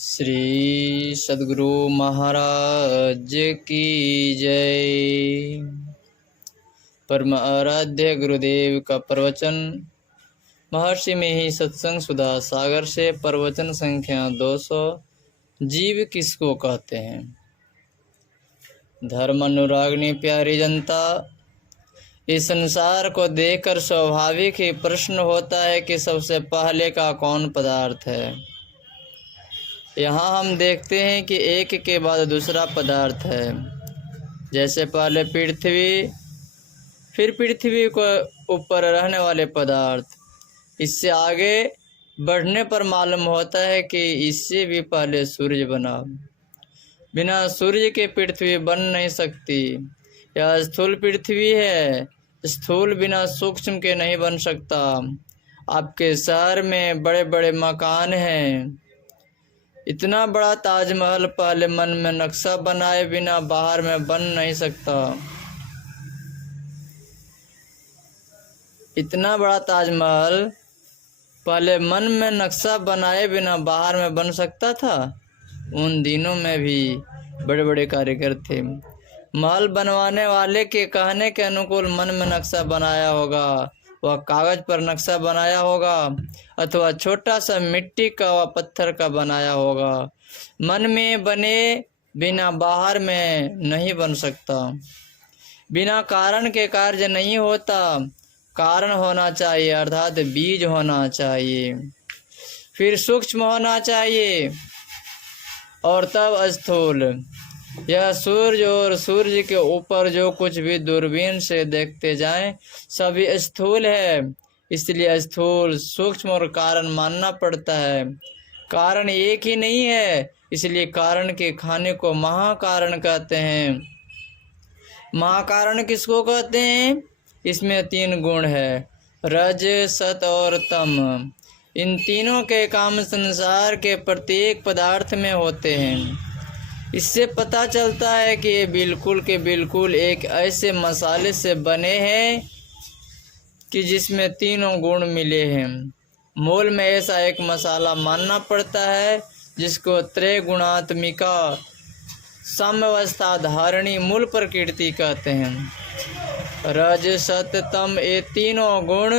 श्री सद्गुरु महाराज की जय। परम आराध्य गुरुदेव का प्रवचन महर्षि में ही सत्संग सुधा सागर से प्रवचन संख्या 200। जीव किसको कहते हैं? धर्म अनुरागनी प्यारी जनता, इस संसार को देखकर स्वाभाविक ही प्रश्न होता है कि सबसे पहले का कौन पदार्थ है। यहाँ हम देखते हैं कि एक के बाद दूसरा पदार्थ है। जैसे पहले पृथ्वी, फिर पृथ्वी को ऊपर रहने वाले पदार्थ, इससे आगे बढ़ने पर मालूम होता है कि इससे भी पहले सूर्य बना। बिना सूर्य के पृथ्वी बन नहीं सकती। यह स्थूल पृथ्वी है, स्थूल बिना सूक्ष्म के नहीं बन सकता। आपके शहर में बड़े बड़े मकान हैं, इतना बड़ा ताजमहल पहले मन में नक्शा बनाए बिना बाहर में बन नहीं सकता। इतना बड़ा ताजमहल पहले मन में नक्शा बनाए बिना बाहर में बन सकता था? उन दिनों में भी बड़े बड़े कारीगर थे। महल बनवाने वाले के कहने के अनुकूल मन में नक्शा बनाया होगा, वह कागज पर नक्शा बनाया होगा, अथवा छोटा सा मिट्टी का व पत्थर का बनाया होगा। मन में बने बिना बाहर में नहीं बन सकता। बिना कारण के कार्य नहीं होता। कारण होना चाहिए, अर्थात बीज होना चाहिए, फिर सूक्ष्म होना चाहिए और तब स्थूल। यह सूर्य और सूर्य के ऊपर जो कुछ भी दूरबीन से देखते जाएं, सभी स्थूल है। इसलिए स्थूल, सूक्ष्म और कारण मानना पड़ता है। कारण एक ही नहीं है, इसलिए कारण के खाने को महाकारण कहते हैं। महाकारण किसको कहते हैं? इसमें 3 गुण है, रज, सत और तम। इन तीनों के काम संसार के प्रत्येक पदार्थ में होते हैं। इससे पता चलता है कि ये बिल्कुल के बिल्कुल एक ऐसे मसाले से बने हैं कि जिसमें तीनों गुण मिले हैं। मूल में ऐसा एक मसाला मानना पड़ता है जिसको त्रैगुणात्मिका साम्यावस्था धारणी मूल प्रकृति कहते हैं। रज, सत, तम, ये तीनों गुण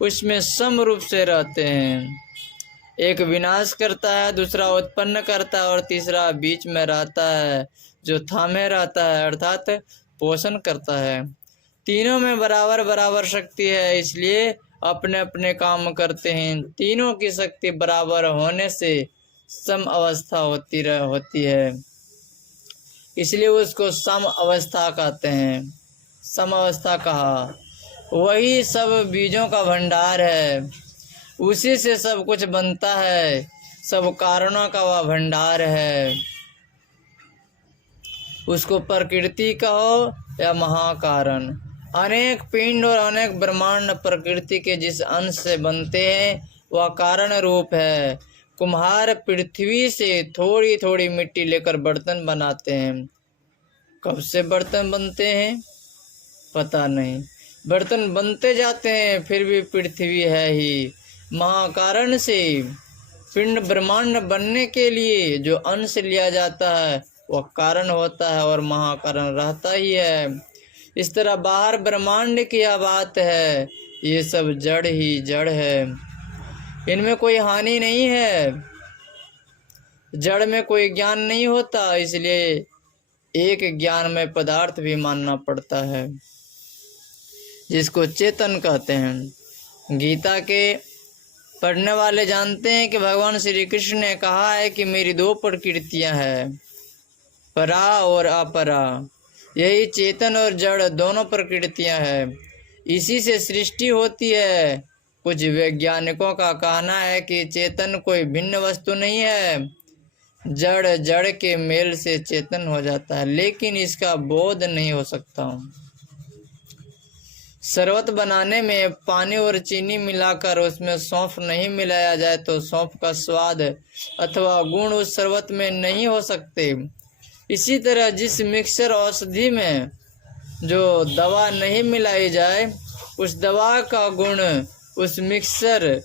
उसमें सम रूप से रहते हैं। एक विनाश करता है, दूसरा उत्पन्न करता है और तीसरा बीच में रहता है जो थामे रहता है, अर्थात पोषण करता है। तीनों में बराबर बराबर शक्ति है, इसलिए अपने अपने काम करते हैं। तीनों की शक्ति बराबर होने से सम अवस्था होती है, इसलिए उसको सम अवस्था कहते हैं। सम अवस्था कहा, वही सब बीजों का भंडार है, उसी से सब कुछ बनता है, सब कारणों का वह भंडार है। उसको प्रकृति कहो या महाकारण। अनेक पिंड और अनेक ब्रह्मांड प्रकृति के जिस अंश से बनते हैं वह कारण रूप है। कुम्हार पृथ्वी से थोड़ी थोड़ी मिट्टी लेकर बर्तन बनाते हैं। कब से बर्तन बनते हैं पता नहीं, बर्तन बनते जाते हैं, फिर भी पृथ्वी है ही। महाकारण से पिंड ब्रह्मांड बनने के लिए जो अंश लिया जाता है वह कारण होता है और महाकारण रहता ही है। इस तरह बाहर ब्रह्मांड की यह बात है, ये सब जड़ ही जड़ है, इनमें कोई हानि नहीं है। जड़ में कोई ज्ञान नहीं होता, इसलिए एक ज्ञान में पदार्थ भी मानना पड़ता है जिसको चेतन कहते हैं। गीता के पढ़ने वाले जानते हैं कि भगवान श्री कृष्ण ने कहा है कि मेरी 2 प्रकृतियां हैं, परा और अपरा। यही चेतन और जड़ दोनों प्रकृतियां हैं, इसी से सृष्टि होती है। कुछ वैज्ञानिकों का कहना है कि चेतन कोई भिन्न वस्तु नहीं है, जड़ जड़ के मेल से चेतन हो जाता है, लेकिन इसका बोध नहीं हो सकता। शरबत बनाने में पानी और चीनी मिलाकर उसमें सौंफ नहीं मिलाया जाए तो सौंफ का स्वाद अथवा गुण उस शरबत में नहीं हो सकते। इसी तरह जिस मिक्सर औषधि में जो दवा नहीं मिलाई जाए उस दवा का गुण उस मिक्सर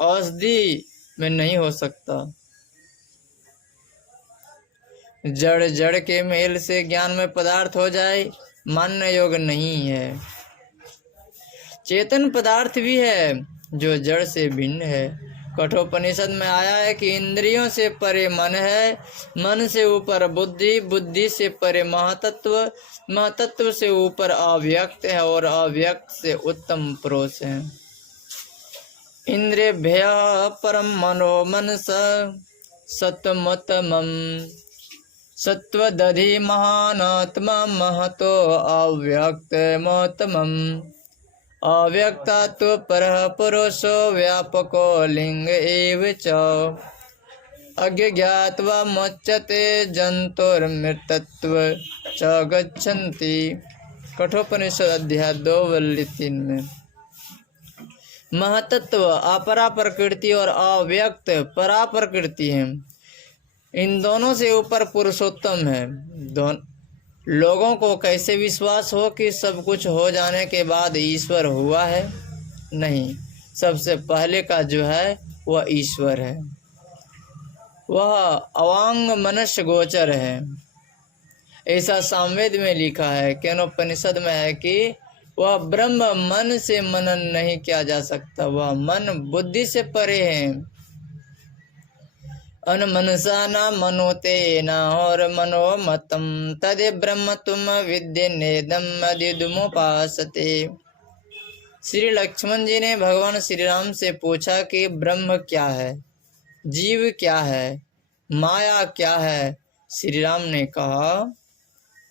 औषधि में नहीं हो सकता। जड़ जड़ के मेल से ज्ञान में पदार्थ हो जाए, मानने योग्य नहीं है। चेतन पदार्थ भी है जो जड़ से भिन्न है। कठोपनिषद में आया है कि इंद्रियों से परे मन है, मन से ऊपर बुद्धि, बुद्धि से परे महातत्व, महातत्व से ऊपर अव्यक्त है और अव्यक्त से उत्तम पुरुष है। इंद्रियभ्यः परम मनो मनस सत्वमतमं सत्वदधि महानात्मा महतो अव्यक्तमोत्तमम् अव्यक्तात्व परः पुरुषो व्यापको लिंग एव च अज्ञात्वा मुच्यते जंतुर्मृतत्व च गच्छन्ति। कठोपनिषद अध्याय 2 वल्ली 3 में महतत्व अपरा प्रकृति और अव्यक्त परा प्रकृति है। इन दोनों से ऊपर पुरुषोत्तम है। लोगों को कैसे विश्वास हो कि सब कुछ हो जाने के बाद ईश्वर हुआ है? नहीं, सबसे पहले का जो है वह ईश्वर है, वह अवांग मनुष्य गोचर है। ऐसा सामवेद में लिखा है, केनोपनिषद में है कि वह ब्रह्म मन से मनन नहीं किया जा सकता, वह मन बुद्धि से परे है। अनमनसा न मनोते न और मनोमतम तदे ब्रह्म तुम विद्य नेदम अधिदुमुपासते। श्री लक्ष्मण जी ने भगवान श्री राम से पूछा कि ब्रह्म क्या है, जीव क्या है, माया क्या है। श्री राम ने कहा,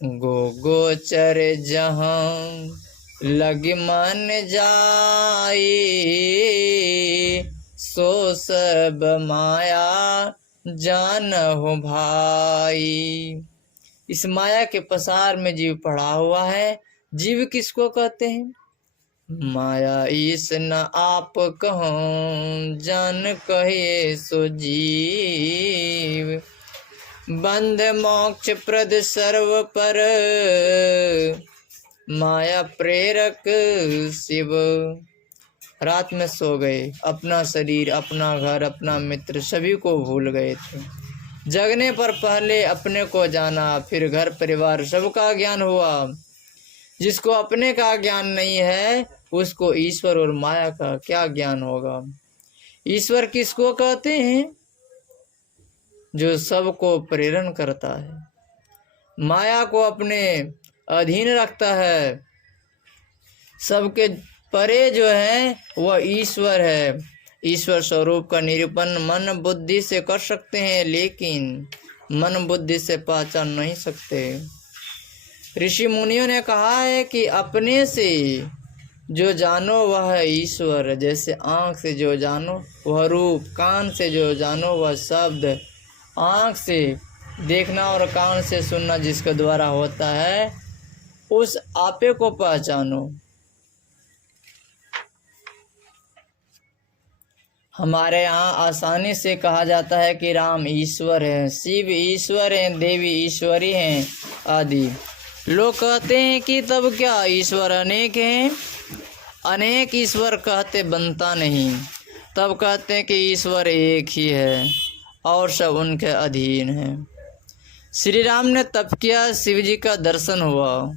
गोचर जहाँ लग मन जाई सो सब माया जान हो भाई। इस माया के पसार में जीव पड़ा हुआ है। जीव किसको कहते हैं? माया ईस न आप कहो जान कहे सो जीव बंध मोक्ष प्रद सर्व पर माया प्रेरक शिव। रात में सो गए, अपना शरीर, अपना घर, अपना मित्र सभी को भूल गए थे। जगने पर पहले अपने को जाना, फिर घर परिवार सबका ज्ञान हुआ। जिसको अपने का ज्ञान नहीं है उसको ईश्वर और माया का क्या ज्ञान होगा। ईश्वर किसको कहते हैं? जो सबको प्रेरण करता है, माया को अपने अधीन रखता है। सबके परे जो है वह ईश्वर है। ईश्वर स्वरूप का निरूपण मन बुद्धि से कर सकते हैं, लेकिन मन बुद्धि से पहचान नहीं सकते। ऋषि मुनियों ने कहा है कि अपने से जो जानो वह है ईश्वर। जैसे आँख से जो जानो वह रूप, कान से जो जानो वह शब्द। आँख से देखना और कान से सुनना जिसके द्वारा होता है उस आपे को पहचानो। हमारे यहाँ आसानी से कहा जाता है कि राम ईश्वर है, शिव ईश्वर हैं, देवी ईश्वरी हैं आदि। लोग कहते हैं कि तब क्या ईश्वर अनेक हैं? अनेक ईश्वर कहते बनता नहीं। तब कहते हैं कि ईश्वर एक ही है और सब उनके अधीन है। श्री राम ने तप किया, शिव जी का दर्शन हुआ।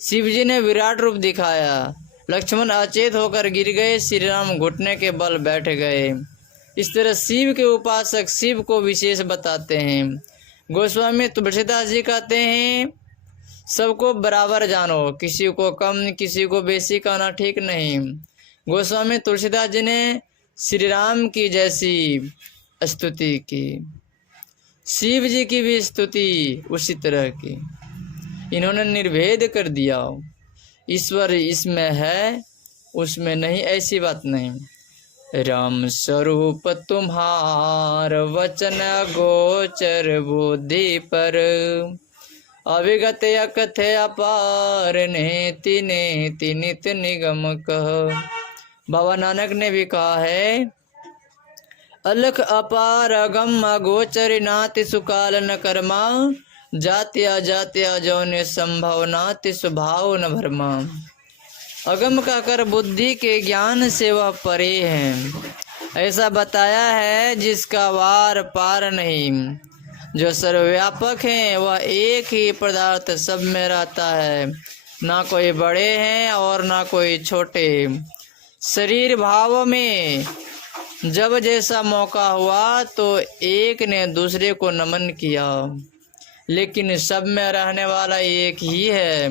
शिव जी ने विराट रूप दिखाया। लक्ष्मण अचेत होकर गिर गए, श्री राम घुटने के बल बैठ गए। इस तरह शिव के उपासक शिव को विशेष बताते हैं। गोस्वामी तुलसीदास जी कहते हैं, सबको बराबर जानो, किसी को कम किसी को बेसी कहना ठीक नहीं। गोस्वामी तुलसीदास जी ने श्री राम की जैसी स्तुति की, शिव जी की भी स्तुति उसी तरह की। इन्होंने निर्भेद कर दिया, ईश्वर इसमें है उसमें नहीं, ऐसी बात नहीं। राम स्वरूप तुम्हार वचन गोचर बुद्धि पर अविगत कथे अपार नेति नेति नित निगम कह। बाबा नानक ने भी कहा है, अलख अपार अगम अगोचर नाति सुकाल न कर्मा जाति अजात्य जौने संभव नाति स्वभाव न भरमा। अगम का कर बुद्धि के ज्ञान से वह परे है, ऐसा बताया है जिसका वार पार नहीं। जो सर्वव्यापक हैं वह एक ही पदार्थ सब में रहता है, ना कोई बड़े हैं और ना कोई छोटे। शरीर भाव में जब जैसा मौका हुआ तो एक ने दूसरे को नमन किया, लेकिन सब में रहने वाला एक ही है,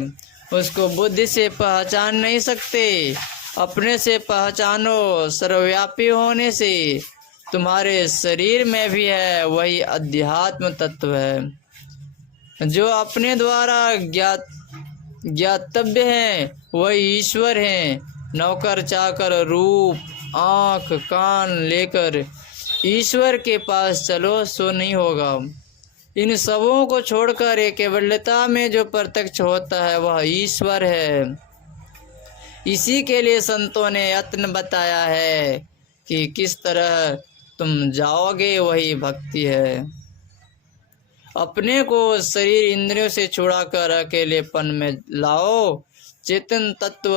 उसको बुद्धि से पहचान नहीं सकते। अपने से पहचानो, सर्वव्यापी होने से तुम्हारे शरीर में भी है वही अध्यात्म तत्व है। जो अपने द्वारा ज्ञातव्य है वही ईश्वर है। नौकर चाकर रूप आँख कान लेकर ईश्वर के पास चलो सो नहीं होगा। इन सबों को छोड़कर एक केवलता में जो प्रत्यक्ष होता है वह ईश्वर है। इसी के लिए संतों ने यत्न बताया है कि किस तरह तुम जाओगे, वही भक्ति है। अपने को शरीर इंद्रियों से छुड़ाकर अकेलेपन में लाओ। चेतन तत्व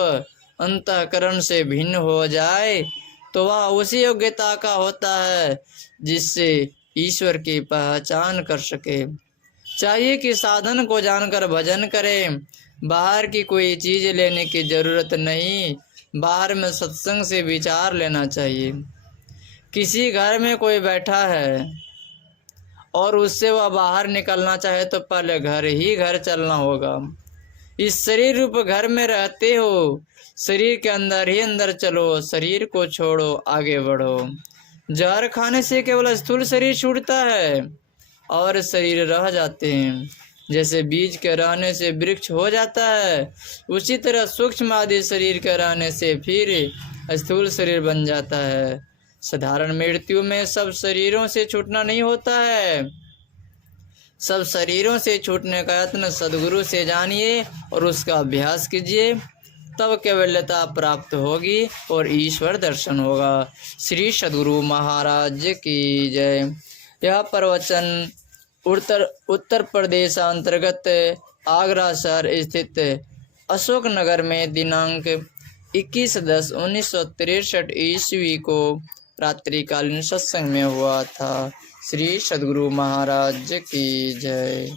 अंतःकरण से भिन्न हो जाए तो वह उसी योग्यता का होता है जिससे ईश्वर की पहचान कर सके। चाहिए कि साधन को जानकर भजन करें। बाहर की कोई चीज लेने की जरूरत नहीं, बाहर में सत्संग से विचार लेना चाहिए। किसी घर में कोई बैठा है और उससे वह बाहर निकलना चाहे तो पहले घर चलना होगा। इस शरीर रूप घर में रहते हो, शरीर के अंदर ही अंदर चलो, शरीर को छोड़ो, आगे बढ़ो। जहर खाने से केवल स्थूल शरीर छूटता है और शरीर रह जाते हैं। जैसे बीज के रहने से वृक्ष हो जाता है, उसी तरह सूक्ष्म आदि शरीर के रहने से फिर स्थूल शरीर बन जाता है। साधारण मृत्यु में सब शरीरों से छूटना नहीं होता है। सब शरीरों से छूटने का यत्न सद्गुरु से जानिए और उसका अभ्यास कीजिए, तब केवलता प्राप्त होगी और ईश्वर दर्शन होगा। श्री सद्गुरु महाराज की जय। यह प्रवचन उत्तर प्रदेश अंतर्गत आगरा शहर स्थित अशोक नगर में दिनांक 21/10/1963 ईस्वी को रात्रिकालीन सत्संग में हुआ था। श्री सद्गुरु महाराज की जय।